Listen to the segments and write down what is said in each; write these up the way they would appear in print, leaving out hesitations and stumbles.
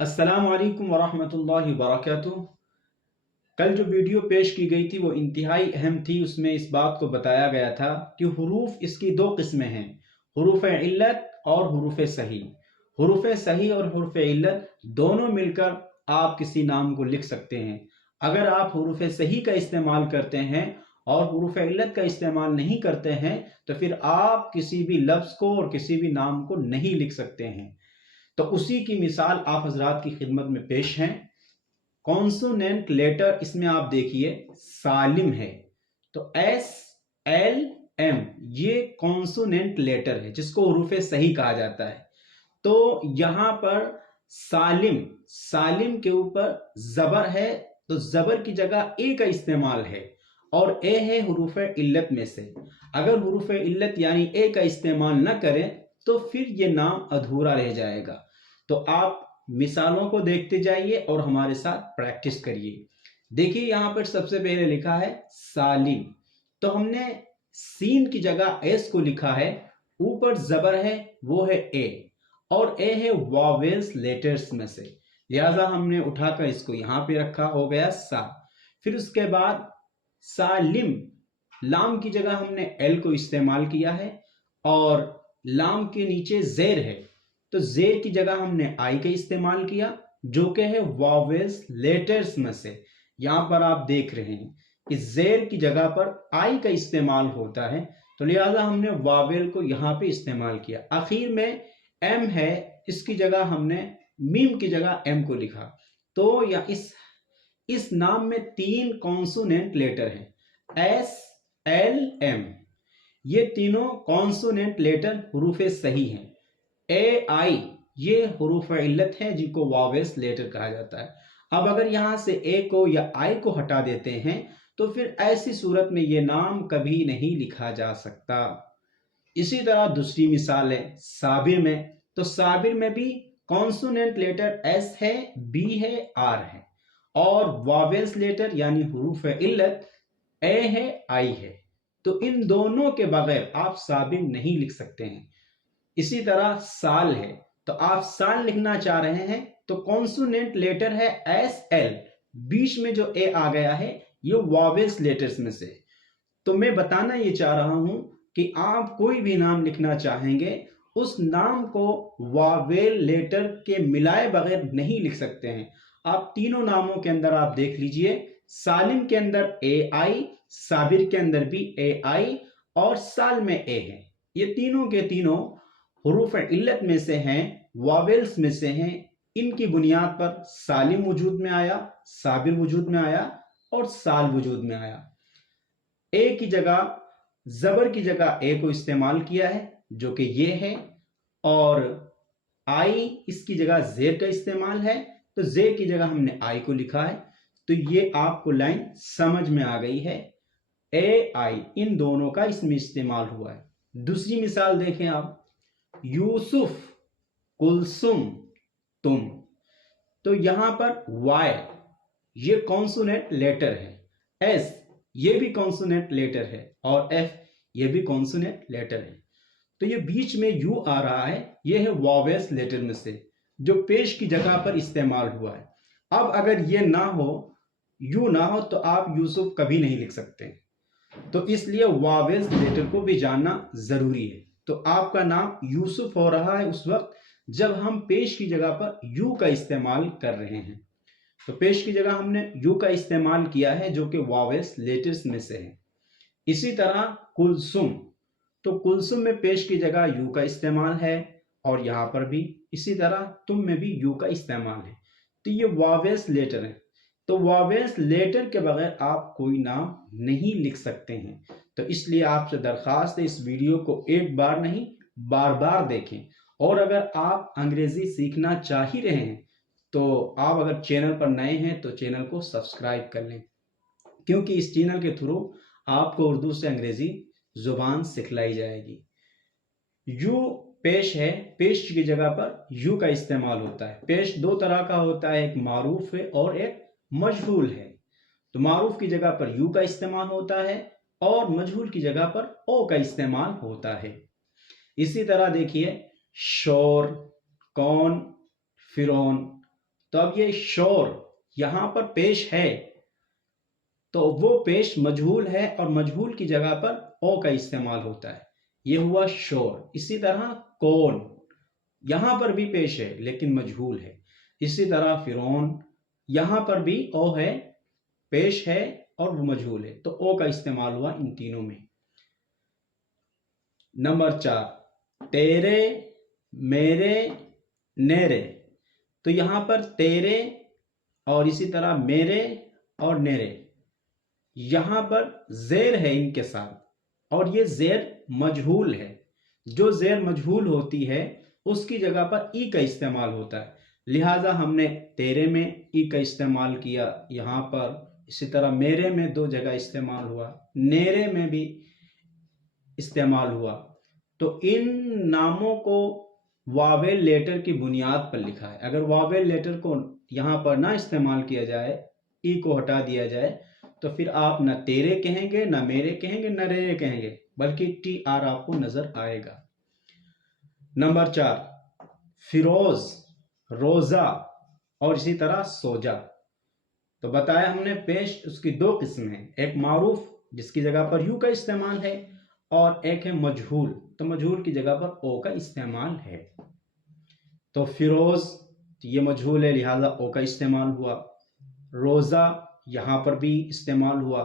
अस्सलाम वालेकुम वरहमतुल्लाहि वबरकातुहू। कल जो वीडियो पेश की गई थी वो इंतहाई अहम थी। उसमें इस बात को बताया गया था कि हुरूफ इसकी दो किस्में हैं, हुरूफ इल्लत और हुरूफ सही। हुरूफ सही और हुरूफ इल्लत दोनों मिलकर आप किसी नाम को लिख सकते हैं। अगर आप हुरूफ सही का इस्तेमाल करते हैं और हुरूफ इल्लत का इस्तेमाल नहीं करते हैं तो फिर आप किसी भी लफ्ज़ को और किसी भी नाम को नहीं लिख सकते हैं। तो उसी की मिसाल आप हजरात की खिदमत में पेश हैं। कॉन्सोनेंट लेटर इसमें आप देखिए सालिम है, तो एस एल एम ये कॉन्सोनेंट लेटर है जिसको हुरूफ सही कहा जाता है। तो यहां पर सालिम सालिम के ऊपर जबर है, तो जबर की जगह ए का इस्तेमाल है और ए है हुरूफ इल्लत में से। अगर हुरूफ इल्लत यानी ए का इस्तेमाल न करें तो फिर ये नाम अधूरा रह जाएगा। तो आप मिसालों को देखते जाइए और हमारे साथ प्रैक्टिस करिए। देखिए यहां पर सबसे पहले लिखा है सालिम, तो हमने सीन की जगह एस को लिखा है, ऊपर जबर है वो है ए और ए है वॉवेल्स लेटर्स में से, लिहाजा हमने उठाकर इसको यहां पे रखा, हो गया सा। फिर उसके बाद सालिम, लाम की जगह हमने एल को इस्तेमाल किया है और लाम के नीचे जेर है, तो जेर की जगह हमने आई का इस्तेमाल किया जो कि है वॉवेल्स लेटर्स में से। यहां पर आप देख रहे हैं कि जेर की जगह पर आई का इस्तेमाल होता है, तो लिहाजा हमने वावेल को यहां पे इस्तेमाल किया। आखिर में एम है, इसकी जगह हमने मीम की जगह एम को लिखा। तो या इस नाम में तीन कॉन्सोनेंट लेटर हैं, एस एल एम। ये तीनों कॉन्सोनेंट लेटर हुरूफ सही हैं। ए आई ये हुरूफ इल्लत है जिनको वावेल्स लेटर कहा जाता है। अब अगर यहां से ए को या आई को हटा देते हैं तो फिर ऐसी सूरत में ये नाम कभी नहीं लिखा जा सकता। इसी तरह दूसरी मिसाल है साबिर में, तो साबिर में भी कॉन्सोनेंट लेटर एस है, बी है, आर है और वावेल्स लेटर यानी हुरूफ इल्लत ए है, आई है। तो इन दोनों के बगैर आप साबिर नहीं लिख सकते हैं। इसी तरह साल है, तो आप साल लिखना चाह रहे हैं तो कॉन्सोनेंट लेटर है एस एल, बीच में जो ए आ गया है ये वॉवेल्स लेटर्स में से। तो मैं बताना ये चाह रहा हूं कि आप कोई भी नाम लिखना चाहेंगे उस नाम को वावेल लेटर के मिलाए बगैर नहीं लिख सकते हैं। आप तीनों नामों के अंदर आप देख लीजिए, सालिम के अंदर ए आई, साबिर के अंदर भी ए आई और साल में ए है। ये तीनों के तीनों हुरूफ इल्लत में से हैं, वावेल्स में से हैं। इनकी बुनियाद पर सालिम वजूद में आया, साबिर वजूद में आया और साल वजूद में आया। ए की जगह जबर की जगह ए को इस्तेमाल किया है जो कि ये है, और आई इसकी जगह जेर का इस्तेमाल है, तो जेर की जगह हमने आई को लिखा है। तो ये आपको लाइन समझ में आ गई है। ए आई इन दोनों का इसमें इस्तेमाल हुआ है। दूसरी मिसाल देखें आप, यूसुफ, कुलसुम, तुम। तो यहां पर वाई ये कॉन्सोनेंट लेटर है, एस ये भी कॉन्सोनेंट लेटर है और एफ ये भी कॉन्सोनेंट लेटर है। तो ये बीच में यू आ रहा है, ये है वॉवेल्स लेटर में से जो पेश की जगह पर इस्तेमाल हुआ है। अब अगर ये ना हो, यू ना हो, तो आप यूसुफ कभी नहीं लिख सकते, तो इसलिए वॉवेल्स लेटर को भी जानना जरूरी है। तो आपका नाम यूसुफ हो रहा है उस वक्त जब हम पेश की जगह पर यू का इस्तेमाल कर रहे हैं। तो पेश की जगह हमने यू का इस्तेमाल किया है जो कि वॉवेल्स लेटर्स में से है। इसी तरह कुलसुम, तो कुलसुम में पेश की जगह यू का इस्तेमाल है और यहां पर भी इसी तरह तुम में भी यू का इस्तेमाल है। तो ये वॉवेल्स लेटर है, तो वॉवेल्स लेटर के बगैर आप कोई नाम नहीं लिख सकते हैं। तो इसलिए आपसे दरखास्त है इस वीडियो को एक बार नहीं बार बार देखें। और अगर आप अंग्रेजी सीखना चाह ही रहे हैं तो आप अगर चैनल पर नए हैं तो चैनल को सब्सक्राइब कर लें, क्योंकि इस चैनल के थ्रू आपको उर्दू से अंग्रेजी जुबान सिखलाई जाएगी। यू पेश है, पेश की जगह पर यू का इस्तेमाल होता है। पेश दो तरह का होता है, एक मारूफ है और एक मजहूल है। तो मारूफ की जगह पर यू का इस्तेमाल होता है और मजहूल की जगह पर ओ का इस्तेमाल होता है। इसी तरह देखिए शोर, कौन, फिरौन, तो अब ये शोर यहां पर पेश है, तो वो पेश मजहूल है और मजहूल की जगह पर ओ का इस्तेमाल होता है। ये हुआ शोर। इसी तरह कौन यहां पर भी पेश है लेकिन मजहूल है। इसी तरह फिरौन, यहां पर भी ओ है, पेश है और वो मजहूल है, तो ओ का इस्तेमाल हुआ इन तीनों में। नंबर 4, तेरे, मेरे, नेरे। तो यहां पर तेरे और इसी तरह मेरे और नेरे, यहां पर जेर है इनके साथ और ये जेर मजहूल है। जो जेर मजहूल होती है उसकी जगह पर ई का इस्तेमाल होता है, लिहाजा हमने तेरे में ई का इस्तेमाल किया यहां पर। इसी तरह मेरे में 2 जगह इस्तेमाल हुआ, नेरे में भी इस्तेमाल हुआ। तो इन नामों को वावेल लेटर की बुनियाद पर लिखा है। अगर वावेल लेटर को यहां पर ना इस्तेमाल किया जाए, ई को हटा दिया जाए, तो फिर आप न तेरे कहेंगे, न मेरे कहेंगे, न रे कहेंगे, बल्कि टी आर आपको नजर आएगा। नंबर 4, फिरोज, रोजा और इसी तरह सोजा। तो बताया हमने पेश उसकी 2 किस्म है, एक मारूफ जिसकी जगह पर यू का इस्तेमाल है और एक है मजहूल, तो मजहूल की जगह पर ओ का इस्तेमाल है। तो फिरोज ये मजहूल है, लिहाजा ओ का इस्तेमाल हुआ। रोजा यहां पर भी इस्तेमाल हुआ,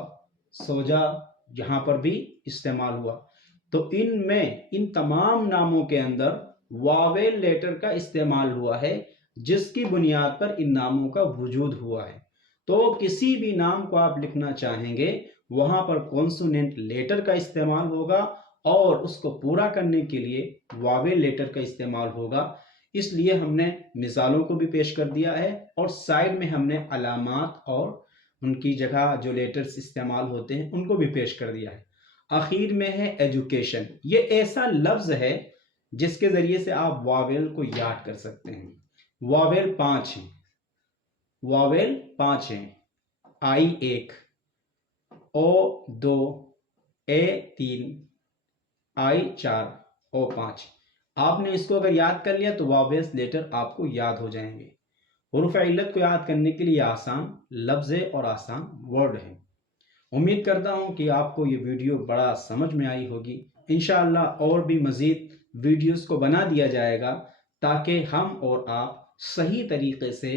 सोजा यहां पर भी इस्तेमाल हुआ। तो इनमें इन तमाम नामों के अंदर वावेल लेटर का इस्तेमाल हुआ है, जिसकी बुनियाद पर इन नामों का वजूद हुआ है। तो किसी भी नाम को आप लिखना चाहेंगे वहां पर कॉन्सोनेंट लेटर का इस्तेमाल होगा और उसको पूरा करने के लिए वावेल लेटर का इस्तेमाल होगा। इसलिए हमने मिसालों को भी पेश कर दिया है और साइड में हमने अलामात और उनकी जगह जो लेटर्स इस्तेमाल होते हैं उनको भी पेश कर दिया है। आखिर में है एजुकेशन। ये ऐसा लफ्ज है जिसके जरिए से आप वावेल को याद कर सकते हैं। वावेल 5 हैं, वावेल 5 हैं, आई 1, ओ 2, ए 3, आई 4, ओ 5। आपने इसको अगर याद कर लिया तो वावेल्स लेटर आपको याद हो जाएंगे। हुरूफ इल्लत को याद करने के लिए आसान लफ्ज और आसान वर्ड है। उम्मीद करता हूं कि आपको ये वीडियो बड़ा समझ में आई होगी। इंशाअल्लाह और भी मज़ीद वीडियोस को बना दिया जाएगा ताकि हम और आप सही तरीके से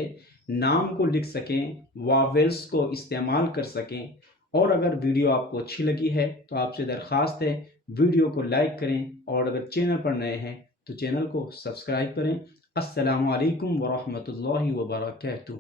नाम को लिख सकें, वावेल्स को इस्तेमाल कर सकें। और अगर वीडियो आपको अच्छी लगी है तो आपसे दरख्वास्त है वीडियो को लाइक करें और अगर चैनल पर नए हैं तो चैनल को सब्सक्राइब करें। अस्सलामु अलैकुम वरहमतुल्लाहि वबरकातुहू।